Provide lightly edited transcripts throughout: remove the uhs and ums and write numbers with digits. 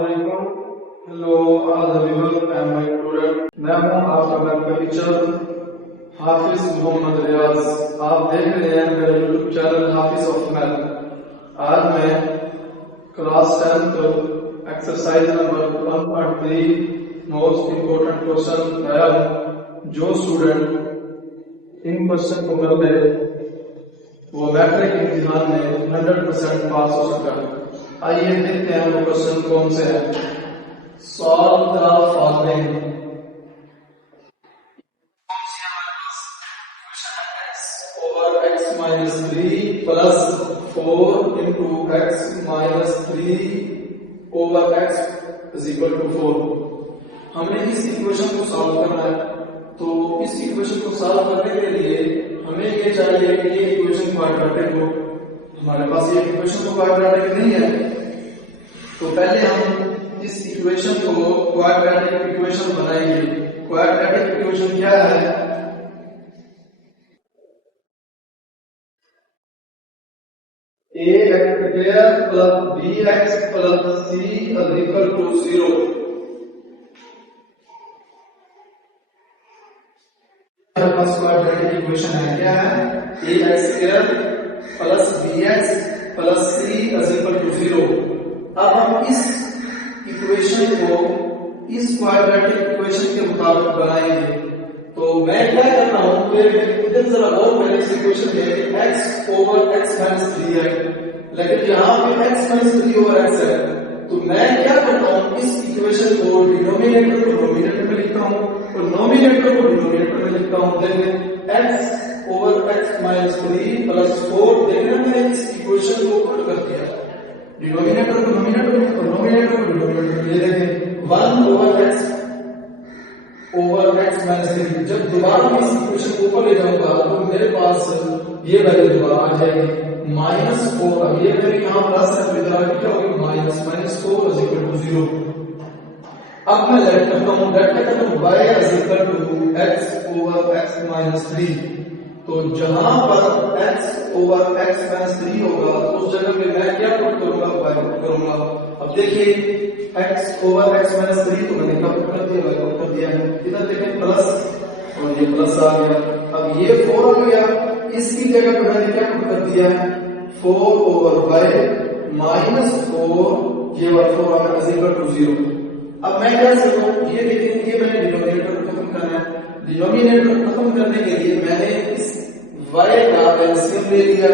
अस्सलामुअलैकुम। Hello all everyone, I am my student. मैं हूं आपका मैथ का टीचर हाफिज मोहम्मद रियाज। आप देख रहे हैं मेरा YouTube channel Hafiz of math. आज मैं class 10th exercise number 1.3 most important question लाया हूं। जो स्टूडेंट इन क्वेश्चन को कर ले वो मैट्रिक इम्तिहान में 100% पास हो सकता है। आइए देखते हैं वो क्वेश्चन कौन से हैं। Solve the following. Over x minus 3 plus 4 into x minus 3 over x is equal to 4। हमने इस इक्वेशन को सॉल्व करना है, तो इस इक्वेशन को सॉल्व करने के लिए हमें ये चाहिए कि ये इक्वेशन क्वाड्रेटिक हो। हमारे पास ये इक्वेशन तो क्वाड्रेटिक नहीं है, तो पहले हम इस इक्वेशन को क्वाड्रेटिक इक्वेशन बनाएंगे। क्वाड्रेटिक इक्वेशन क्या है? ax plus bx plus c is equal to 0। हमारे पास क्वाड्रेटिक इक्वेशन है, क्या है? ax plus bx plus c is equal to 0। अब हम इस इक्वेशन को इस क्वाड्रेटिक इक्वेशन के मुताबिक बनाएंगे। तो मैं क्या कर रहा हूं, इधर जरा गौर करें। इस इक्वेशन में x ओवर x माइनस 3 है, लेकिन यहाँ पे x माइनस 3 ओवर x है। तो मैं क्या करता हूँ, इस इक्वेशन को डिनोमिनेटर को नोमिनेटर में लिखता हूँ और नोमिनेटर को डिनोमिनेटर में लिखता हूँ। देखिए x over x minus 3 plus 4। देखिए मैंने इस इक्वेशन को उल्ट कर दिया, डिनोमिनेटर को नोमिनेटर में और नोमिनेटर को डिनोमिनेटर में। ये देखें 1 ओवर x माइनस 3। जब दोबारा मैं इस इक्वेशन को ऊपर ले जाऊंगा तो मेरे पास ये वैल्यू दोबारा आ जाएगी माइनस 4। अब ये मेरे यहाँ प्लस है, तो इधर आगे क्या होगी माइनस 4 इज इक्वल टू 0। अब मैं लेट करता हूँ, लेट करता हूँ y is equal to x over x minus 3। तो जहां पर x ओवर x माइनस 3 होगा तो उस जगह पे मैं क्या पुट करूंगा, y पुट करूंगा। अब देखिए x ओवर x माइनस 3 तो मैंने क्या पुट कर दिया, y पुट कर दिया है। इधर देखें प्लस और ये प्लस आ गया। अब ये 4 आ गया, इसकी जगह पे मैंने क्या पुट कर दिया है 4 ओवर y माइनस 4 ये वाला 4 आकर इज इक्वल टू 0। अब मैं क्या करूं, ये देखिए ये मैंने डिनोमिनेटर को खत्म करना है। डिनोमिनेटर को खत्म करने के लिए मैंने इस y का एलसीएम ले लिया।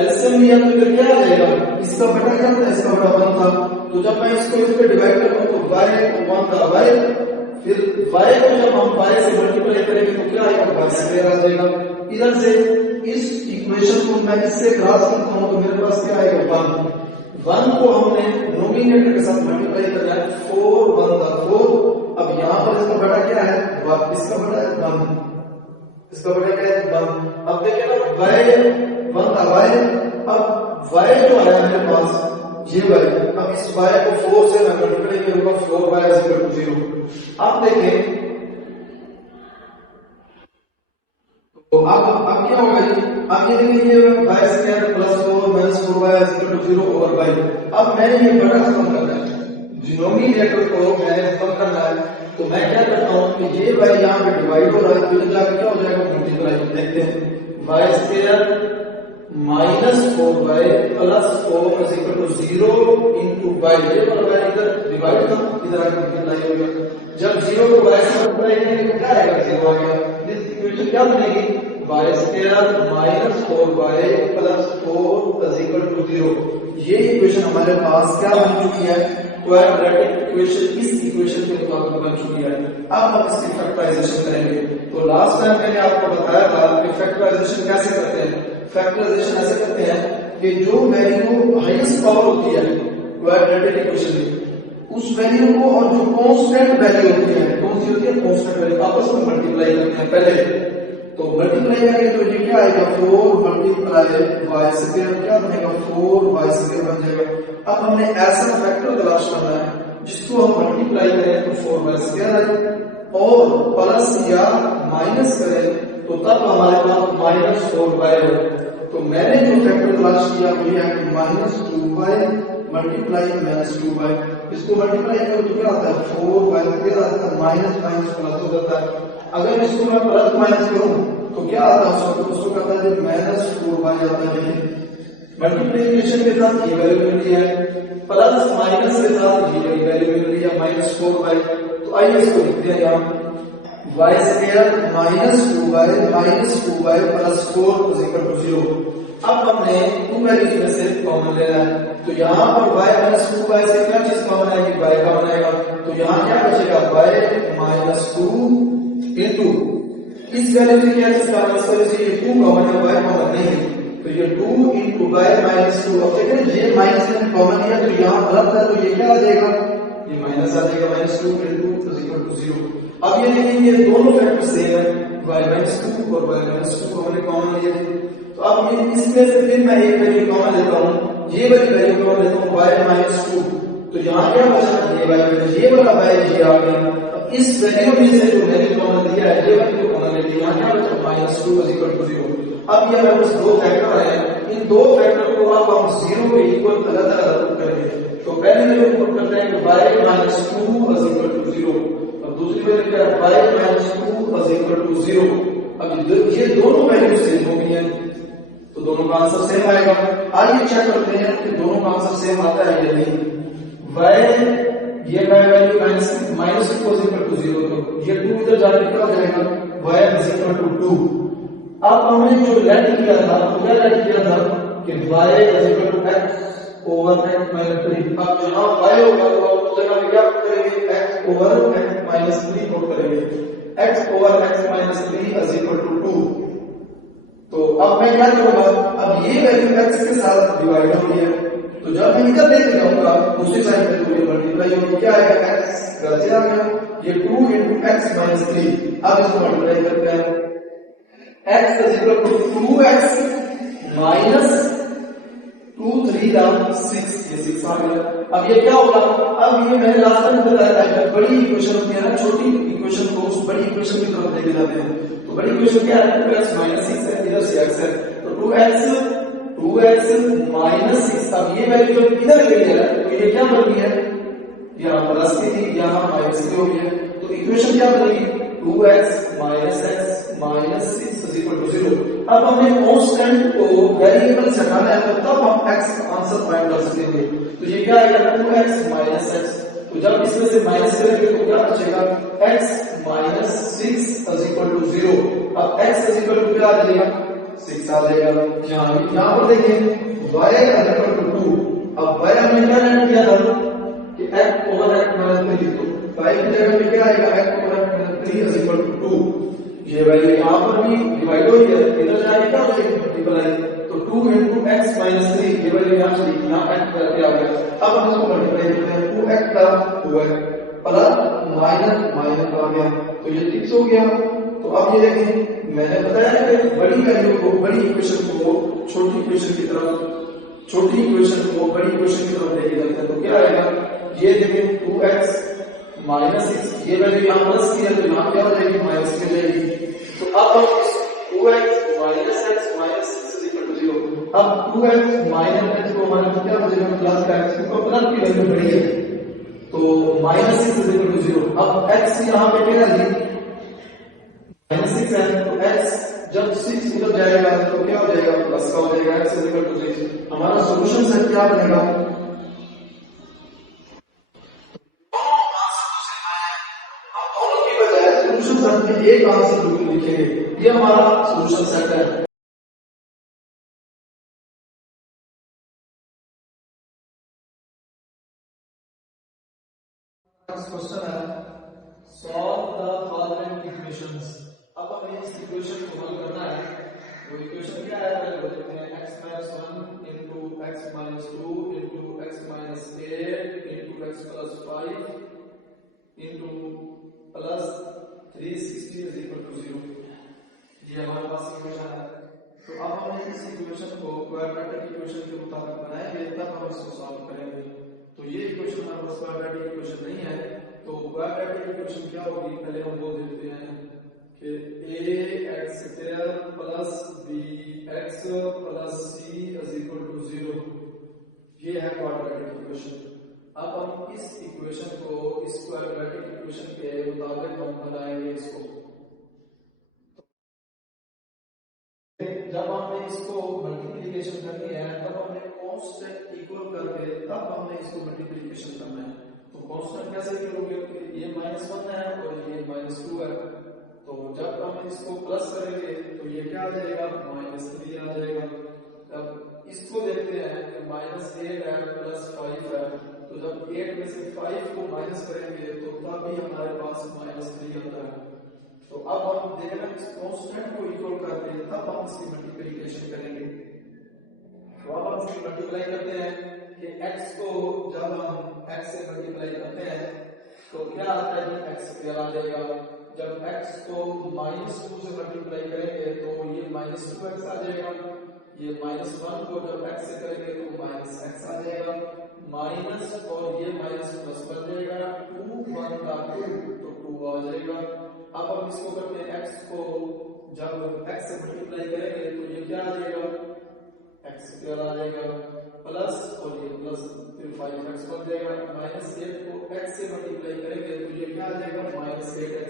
एलसीएम लिया तो फिर क्या आ जाएगा, इसका बटा क्या था, इसका बटा 1 था। तो जब मैं इसको इस पे डिवाइड करूं तो y 1 का y, फिर y को जब हम y से मल्टीप्लाई करेंगे तो क्या आएगा, y स्क्वायर आ जाएगा। इधर से इस इक्वेशन को मैं इससे क्रॉस करता हूं तो मेरे पास क्या आएगा 1 को हमने नोमिनेटर के साथ मल्टीप्लाई करना है। 4 1 का 4। अब यहाँ पर इसका बटा क्या है, इसका बटा है 1, इसका बटा क्या है 1। अब देखिए ना y 1 का y। अब y जो आया मेरे पास ये y, अब इस y को 4 से मैं मल्टीप्लाई करूंगा, 4y इज इक्वल टू 0। अब देखें तो अब क्या होगा जी, अब ये देखिए y square plus 4 minus 4y is equal to 0 over y। अब मैंने ये बड़ा खत्म करना है, डिनोमिनेटर को मैंने खत्म करना है। तो मैं क्या करता हूँ कि ये y यहाँ पे डिवाइड हो रहा है, तो जाकर क्या हो जाएगा मल्टीप्लाई। देखते हैं y square minus 4y plus 4 is equal to 0 into y। ये वाला y इधर डिवाइड था, इधर आकर मल्टीप्लाई हो गया। जब 0 को y से मल्टीप्लाई करेंगे तो क्या आएगा, 0 आ गया। इक्वेशन क्या बनेगी, y square minus 4y plus 4 is equal to 0। ये इक्वेशन हमारे पास क्या बन चुकी है, क्वाड्रेटिक इक्वेशन। इस इक्वेशन के मुताबिक बन चुकी है। अब हम इसकी फैक्टराइजेशन करेंगे। तो लास्ट टाइम मैंने आपको बताया था कि फैक्टराइजेशन कैसे करते हैं। फैक्टराइजेशन ऐसे करते हैं कि जो वैल्यू हाईएस्ट पावर होती है क्वाड्रेटिक इक्वेशन में, उस वैल्यू को और जो कांस्टेंट वैल्यू होती है, कौन सी होती है कांस्टेंट वैल्यू, आपस में मल्टीप्लाई करते हैं पहले। तो मल्टीप्लाई करेंगे तो ये क्या आएगा 4 मल्टीप्लाई y स्क्वायर, क्या बनेगा 4y स्क्वायर बन जाएगा। अब हमने ऐसा फैक्टर तलाश करना है जिसको हम मल्टीप्लाई करें तो 4y स्क्वायर आए और प्लस या माइनस करें तो तब हमारे पास माइनस 4y है। तो मैंने जो फैक्टर तलाश किया वो ये है माइनस 2y मल्टीप्लाई -2y, इसको मल्टीप्लाई करो तो क्या आता है 4y, फिर आता है माइनस माइनस प्लस हो जाता है। अगर इसको मैं प्लस माइनस करूं तो क्या आता है उसको कहता है -4y आता है। मल्टीप्लिकेशन के साथ ये वैल्यू मिलती है, प्लस माइनस के साथ ये वैल्यू मिल रही है -4y। तो आइए इसको लिखते हैं यहाँ y square -2y plus 4 is equal to 0। अब हमने टू वैल्यूज में से कॉमन लेना है, तो यहाँ पर y -2y से क्या चीज कॉमन आएगी, y कॉमन आएगा। तो यहाँ क्या बचेगा y -2 इंटू इस वैल्यू से क्या चीज कॉमन, इस वैल्यू से ये 2 कॉमन है, y कॉमन नहीं है, तो ये 2 इंटू y -2। अब देखें ये माइनस में कॉमन है तो यहाँ प्लस है, तो ये क्या आ जाएगा, ये माइनस आ जाएगा -2 इंटू इज इक्वल टू 0। अब ये देखेंगे दोनों फैक्टर सेम है, y -2 और y -2 हमने कॉमन लिए थे। तो अब ये इसमें से फिर मैं एक वैल्यू कॉमन लेता हूँ, ये वाली वैल्यू कॉमन लेता हूँ y -2। तो यहाँ क्या बचा, ये वाली ये वाला y ये आ गया। अब इस वैल्यू में से जो वैल्यू कॉमन लिया है ये वैल्यू कॉमन ले ली, यहाँ क्या बचा -2 इज इक्वल टू 0। अब ये हमारे पास दो फैक्टर है, इन दो फैक्टर को अब हम 0 के इक्वल अलग-अलग करेंगे। तो पहले वैल्यू पुट करते हैं कि y -2 इज इक्वल टू 0, और दूसरी वैल्यू क्या है y -2 इज इक्वल टू 0। अब ये दोनों वैल्यू सेम हो गई हैं, तो दोनों का आंसर सेम आएगा। आइए चेक करते हैं कि दोनों का आंसर सेम आता है या नहीं। ये वैल्यू -2 इज इक्वल टू 0, तो ये 2 इधर जाके क्या हो जाएगा y इज इक्वल टू 2। अब हमने जो लेट किया था तो क्या लेट किया था कि y is equal to x over x minus 3। अब जहां y होगा तो उस जगह पे क्या करेंगे, x over x minus 3 put करेंगे, x over x minus 3 is equal to 2। तो अब मैं क्या करूंगा, अब ये वैल्यू x के साथ डिवाइड हो रही है, तो जब मैं इधर लेके जाऊंगा दूसरी साइड पे तो ये मल्टीप्लाई होगा, क्या आएगा x गलत आ गया, ये 2 इंटू x माइनस 3। अब इसको मल्टीप्लाई करते हैं, x is equal to 2x minus 2 3 6, ये 6 आ गया। अब ये क्या होगा, अब ये मैंने लास्ट टाइम बताया था कि बड़ी इक्वेशन होती है ना, छोटी इक्वेशन को उस बड़ी इक्वेशन की तरफ लेके जाते हैं। तो बड़ी इक्वेशन क्या है, 2x minus 6 है, इधर से x है, तो 2x minus 6। अब ये वैल्यू जब इधर गई है तो ये क्या बन गई है, यहाँ प्लस की थी यहाँ माइनस की हो गई है, तो इक्वेशन क्या बनेगी 2x minus x minus 6 is equal to 0। अब हमें कांस्टेंट को वेरिएबल से हटाना है, तो तब हम x आंसर फाइंड कर सकेंगे। तो ये क्या आएगा 2x minus x, तो जब इसमें से माइनस करेंगे तो क्या बचेगा x minus 6 is equal to 0। अब x is equal to क्या आ जाएगा 6 आ जाएगा। यहाँ पर देखिए y is equal to 2। अब y हमने क्या लेट किया था कि x over x minus 3, तो y की जगह पे क्या आएगा x over x minus 3 is equal to 2। ये वैल्यू यहाँ पर भी डिवाइड हो रही है, इधर जाके क्या हो जाएगी मल्टीप्लाई, तो 2 into x minus 3 ये वैल्यू यहाँ से यहाँ x करके आ गया। अब हम इसको मल्टीप्लाई करते हैं, 2x का 2x प्लस माइनस माइनस आ गया, तो ये 6 हो गया। तो अब ये देखें मैंने बताया कि बड़ी वैल्यू को बड़ी इक्वेशन को छोटी इक्वेशन की तरफ, छोटी इक्वेशन को बड़ी इक्वेशन की तरफ लेके जाते हैं, तो क्या आएगा, ये देखें 2x माइनस 6, ये वैल्यू यहाँ प्लस की है तो यहाँ क्या हो जाएगी माइनस की हो जाएगी। तो अब हम 2x minus x minus 6 is equal to 0। अब 2x minus x को हमारे क्या बचेगा प्लस का x, क्योंकि प्लस की वैल्यू बड़ी है, तो minus 6 is equal to 0। अब x यहाँ पे क्या है minus 6 है, तो x जब 6 उधर जाएगा तो क्या हो जाएगा प्लस का हो जाएगा, x is equal to 6। हमारा सोल्यूशन सेट क्या बनेगा, एक आंसर बिल्कुल लिखेंगे, ये हमारा सोल्यूशन सेट है। क्वेश्चन है सॉल्व द फॉलोइंग इक्वेशंस। अब हमें इस इक्वेशन को हल करना है। वो इक्वेशन क्या है, पहले देखते हैं x minus 1 into x minus 2 into x minus 8 into x plus 5 into plus 360 is equal to 0। ये हमारे पास इक्वेशन है। तो अब हम इस इक्वेशन को क्वाड्रेटिक इक्वेशन के मुताबिक बनाएंगे, तब हम इसको सॉल्व करेंगे। तो ये इक्वेशन हमारे पास क्वाड्रेटिक इक्वेशन नहीं है, तो क्वाड्रेटिक इक्वेशन क्या होगी, पहले हम वो देखते हैं कि ax square plus bx plus c is equal to 0। ये है क्वाड्रेटिक इक्वेशन। अब हम इस इक्वेशन को इस क्वाड्रेटिक इक्वेशन के मुताबिक हम बनाएंगे इसको। जब हमने इसको मल्टीप्लिकेशन करनी है तब हमने कांस्टेंट इक्वल करके तब हमने इसको मल्टीप्लिकेशन करना है। तो कांस्टेंट कैसे करोगे, ये -1 है और ये -2 है, तो जब हम इसको प्लस करेंगे तो ये क्या आ जाएगा, -3 आ जाएगा। अब इसको देखते हैं कि -8 है +5 है, तो जब 8 में से 5 को माइनस करेंगे तो तब भी हमारे पास -3 आता है। तो अब हम देखना कांस्टेंट को इक्वल करके तब हम इसकी मल्टीप्लिकेशन करेंगे। तो अब हम इसकी मल्टीप्लाई करते हैं कि x को जब हम x से मल्टीप्लाई करते हैं तो क्या आता है कि x² आ जाएगा। जब x को -2 से मल्टीप्लाई करेंगे तो ये -2x आ जाएगा। ये -1 को जब x से करेंगे तो -x आ जाएगा, माइनस और ये माइनस प्लस बन जाएगा, 2 1 का 2 तो 2 आ जाएगा। अब हम इसको करते हैं x को जब x से मल्टीप्लाई करेंगे तो ये क्या आ जाएगा, x² आ जाएगा प्लस और ये प्लस फिर 5x बन जाएगा। -8 को x से मल्टीप्लाई करेंगे तो ये क्या आ जाएगा, -8x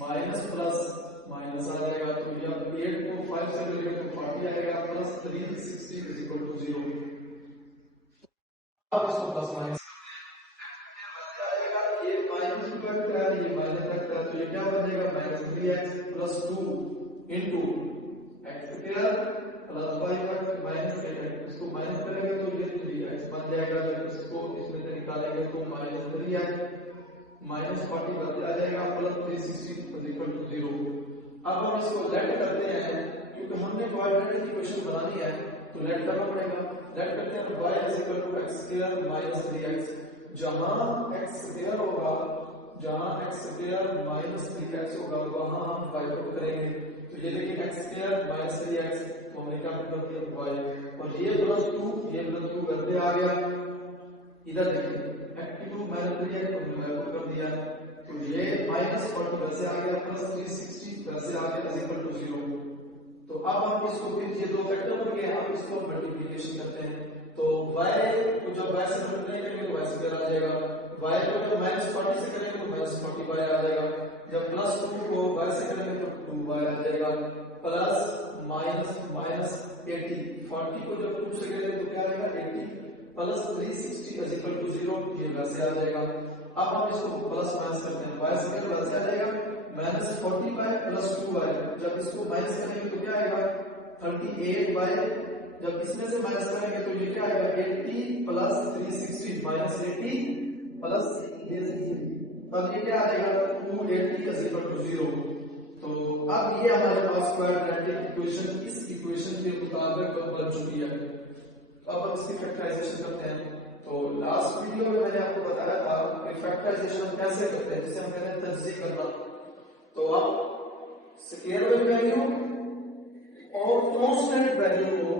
माइनस प्लस माइनस आ जाएगा। तो ये 8 को 5 से करेंगे तो 40 आएगा प्लस 360 = 0। अब इसको प्लस माइनस आएगा, ये माइनस वेक्टर है, ये माइनस वेक्टर है, तो ये क्या बन जाएगा, -3x + 2 into x² plus 5x minus 8x। इसको माइनस करेंगे तो ये 3x बन जाएगा। जब इसको इसमें से निकालेंगे तो -3x -40 बन जाएगा प्लस 360 = 0। अब हम इसको लेट करते हैं क्योंकि हमने क्वाड्रेटिक इक्वेशन बनानी है तो लेट करना पड़ेगा। लेट करते हैं y x² - 3x। जहां x² होगा, जहां x² - 3x होगा वहां हम y पुट करेंगे। तो ये देखिए x² - 3x तो हमने क्या पुट कर दिया y, और ये +2 ये +2 करते आ गया। इधर देखिए x³ - 3x तो हमने y पुट कर दिया, तो ये -40 वैसे आ गया प्लस 360 वैसे आ गया = 0। तो अब हम इसको फिर ये दो फैक्टर बन गए, अब इसको मल्टीप्लिकेशन करते हैं। तो y को जब y से मल्टीप्लाई करेंगे तो y² आ जाएगा, y को जब -40 से करेंगे तो -40y आ जाएगा, जब +2 को y से करेंगे तो 2y आ जाएगा, प्लस माइनस 80 40 को जब 2 से करेंगे तो क्या आएगा 80 प्लस 360 = 0, ये वैसे आ जाएगा। अब हम इसको प्लस माइनस करते हैं, y² वैसे आ जाएगा -40y + 2y, जब इसको माइनस करेंगे तो क्या आएगा 38y, जब इसमें से माइनस करेंगे तो ये क्या आएगा 80 प्लस 360 -80 प्लस 360, तब ये क्या आ जाएगा 280 = 0। तो अब ये हमारे पास क्वाड्रेटिक इक्वेशन इस इक्वेशन के मुताबिक बन चुकी है। अब हम इसकी फैक्टराइजेशन करते हैं। तो लास्ट वीडियो में मैंने आपको बताया था कि फैक्टराइजेशन कैसे करते हैं, जिसे हम कहते हैं तज्जीह करना। तो अब स्क्वायर वेव वैल्यू और कांस्टेंट वैल्यू को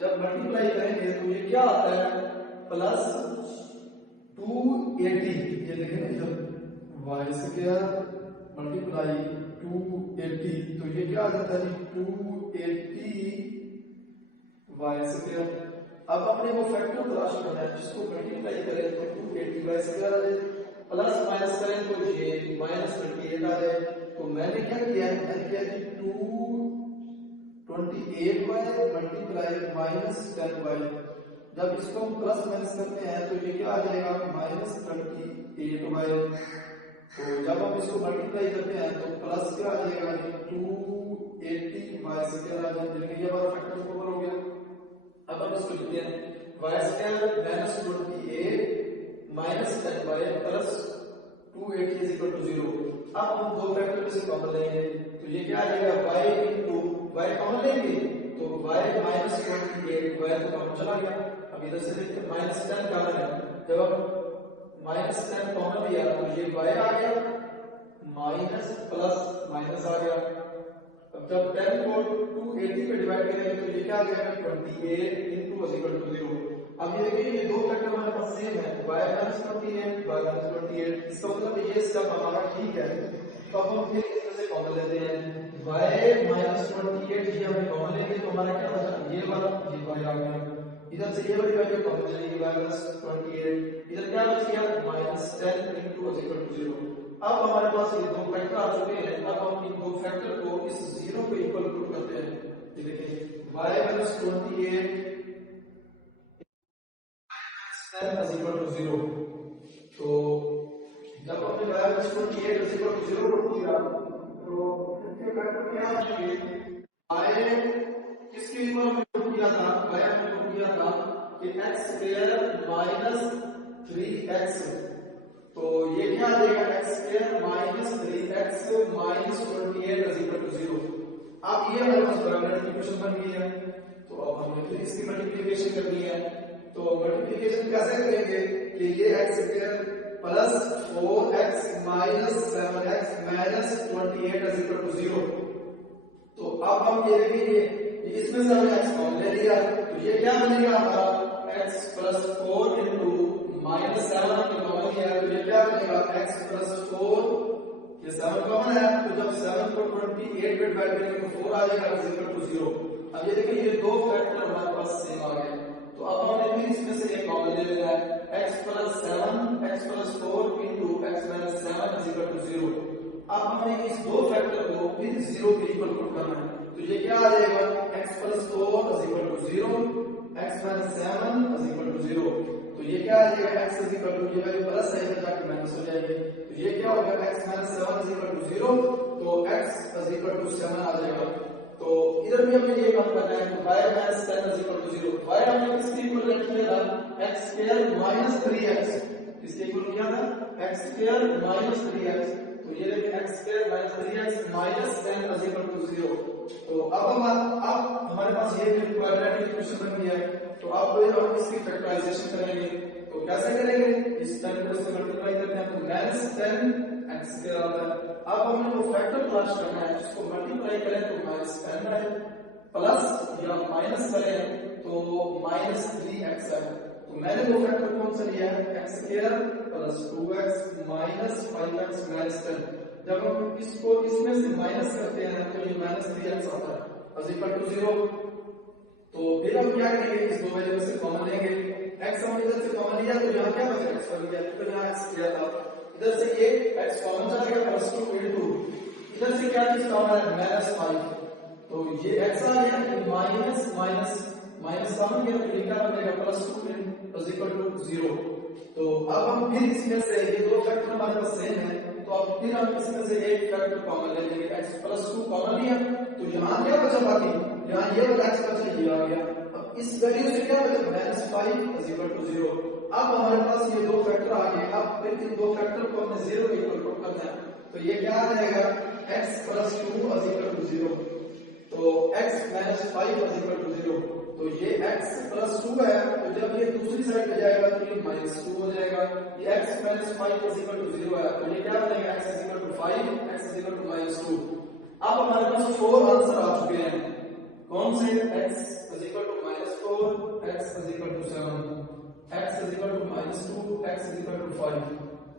जब मल्टीप्लाई करेंगे तो ये क्या आता है प्लस 280। ये देखें जब y² मल्टीप्लाई 280 तो ये क्या आ जाता है 280 y²। अब हमने वो फैक्टर तलाश करना है जिसको मल्टीप्लाई करें तो 280 y² आ जाए, प्लस माइनस करें तो ये -28 आ जाए। तो मैंने क्या किया है, मैंने किया कि 228y मल्टीप्लाई -10y, जब इसको हम प्लस माइनस करते हैं तो ये क्या आ जाएगा -38y। तो जब हम इसको मल्टीप्लाई करते हैं तो प्लस क्या आ जाएगा 280y² आ जाएगा, ये हमारा फैक्टर कवर हो गया। अब हम इसको लिखते हैं y² -28 -10y प्लस 280 = 0। अब हम दो फैक्टर से कॉमन लेंगे तो ये क्या आ जाएगा y into y कॉमन लेंगे तो y -28 y तो कॉमन चला गया। अब इधर से देखते हैं -10 कॉमन है, जब हम -10 कॉमन लिया तो ये y आ गया माइनस प्लस माइनस आ गया। अब जब 10 को 280 पे डिवाइड करेंगे तो ये क्या आ जाएगा 28 into = 0। अब ये देखिए ये दो फैक्टर हमारे पास सेम है, y -28 y -28, इसका मतलब ये स्टेप हमारा ठीक है। तो अब हम फिर इसमें से कॉमन लेते हैं y -28, ये हमें कॉमन लेंगे तो हमारा क्या बचा ये वाला y आ गया, इधर से ये वाली वैल्यू कम हो जाएगी -28, इधर क्या बच गया -10 into is equal to 0। अब हमारे पास ये दो फैक्टर आ चुके हैं, अब हम इन दो फैक्टर को इस 0 को इक्वल पुट करते हैं। ये देखिए y - 28 10 is equal to 0। तो जब हमने y - 28 is equal to 0 put किया तो इसके फैक्टर क्या आ जाएंगे, y किसके इक्वल हमने पुट किया था, y हमने पुट किया था कि x² - 3x, तो ये क्या आ जाएगा x² - 3x - 28 is equal to 0। अब ये हमारे पास क्वाड्रेटिक इक्वेशन बन गई है। तो अब हमें फिर इसकी मल्टीप्लिकेशन करनी है। तो मल्टीप्लिकेशन कैसे करेंगे कि ये x² plus 4x minus 7x minus 28 is equal to 0। तो अब हम ये देखेंगे इसमें से हमने x कॉमन ले लिया, तो ये क्या बनेगा हमारा x प्लस 4 इंटू माइनस 7 हमने कॉमन लिया, तो ये क्या बनेगा x प्लस 4, ये 7 कॉमन है, तो जब 7 को 28 पे डिवाइड करेंगे तो 4 आ जाएगा is equal to 0। अब ये देखिए ये दो फैक्टर हमारे पास सेम आ गए, तो अब हमने फिर इसमें से एक कॉमन ले लेना है, x plus 7 x plus 4 into x minus 7 is equal to 0। अब हमें इस दो फैक्टर को फिर 0 के इक्वल पुट करना है, तो ये क्या आ जाएगा x plus 4 is equal to 0, x minus 7 is equal to 0। तो ये क्या आ जाएगा x is equal to, ये वैल्यू प्लस है इधर जाके माइनस हो जाएगी, तो ये क्या होगा x minus 7 is equal to 0, तो x is equal to 7 आ जाएगा। तो इधर भी हमें ये काम करना है, तो y minus 10 is equal to 0। y हमने किसके इक्वल किया था x² माइनस 3x, किसके इक्वल किया था x² माइनस 3x, तो ये देखिए x² minus 3x minus 10 is equal to 0। तो अब हमारे पास ये क्वाड्रेटिक इक्वेशन बन गया है, तो अब हम इसकी फैक्टराइजेशन करेंगे। तो कैसे करेंगे, इस 10 को इससे मल्टीप्लाई करते हैं तो -10x² आता है। अब हमें वो फैक्टर तलाश करना है जिसको मल्टीप्लाई करें तो -10 है, प्लस या माइनस करें तो -3x है। तो मैंने वो फैक्टर कौन सा लिया है x² plus 2x minus 5x minus 10। जब हम इसको इसमें से माइनस करते हैं तो ये -3x आता है is equal to 0। तो फिर हम क्या करेंगे, इस दो वैल्यू में से कॉमन लेंगे, x हमने इधर से कॉमन लिया तो यहाँ क्या बचा x बन गया, तो यहाँ x किया था, इधर से ये x कॉमन चला गया प्लस 2 इंटू इधर से क्या चीज कॉमन है -5, तो ये x आ गया माइनस माइनस माइनस कॉमन किया तो ये क्या बनेगा +2 is equal to 0। तो अब हम फिर इसमें से ये दो फैक्टर हमारे पास सेम है, तो अब फिर हम इसमें से एक फैक्टर कॉमन ले लेंगे, x प्लस 2 कॉमन लिया तो यहाँ क्या बचा बाकी, यहाँ ये वाला x बचा ये आ गया। अब इस वैल्यू से क्या बचा -5 is equal to 0। अब हमारे पास ये दो फैक्टर आ गए, अब फिर इन दो फैक्टर को हमने 0 के इक्वल पुट करना है, तो ये क्या आ जाएगा x plus 2 is equal to 0, तो x minus 5 is equal to 0। तो ये x प्लस 2 है, तो जब ये दूसरी साइड पे जाएगा तो ये -2 हो जाएगा, ये x minus 5 is equal to 0 है, तो ये क्या बनेगा x is equal to 5 x is equal to -2। अब हमारे पास 4 आंसर आ चुके हैं, कौन से x is equal to -4, x is equal to 7, x is equal to -2, x is equal to 5।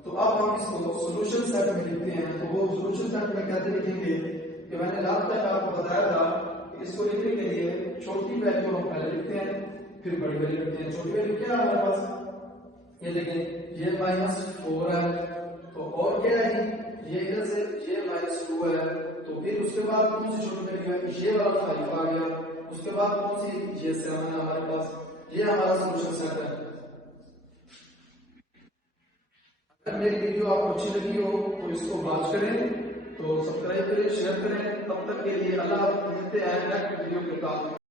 तो अब हम इसको सॉल्यूशन सेट में लिखते हैं, तो वो सॉल्यूशन सेट में कैसे लिखेंगे कि मैंने लास्ट टाइम आपको बताया था, इसको लिखने के लिए छोटी वैल्यू हम पहले लिखते हैं फिर बड़ी वैल्यू लिखते हैं। छोटी वैल्यू क्या है हमारे पास, ये देखें ये -4 है, तो और क्या है ये इधर से ये -2 है, तो फिर उसके बाद कौन सी छोटी वैल्यू है, ये वाला 5 आ गया, उसके बाद कौन सी ये 7 है हमारे पास, ये हमारा सॉल्यूशन सेट है। अगर मेरी वीडियो आपको अच्छी लगी हो तो इसको वॉच करें, तो सब्सक्राइब करें, शेयर करें। तब तक के लिए अल्लाह, मिलते हैं नेक्स्ट वीडियो के साथ।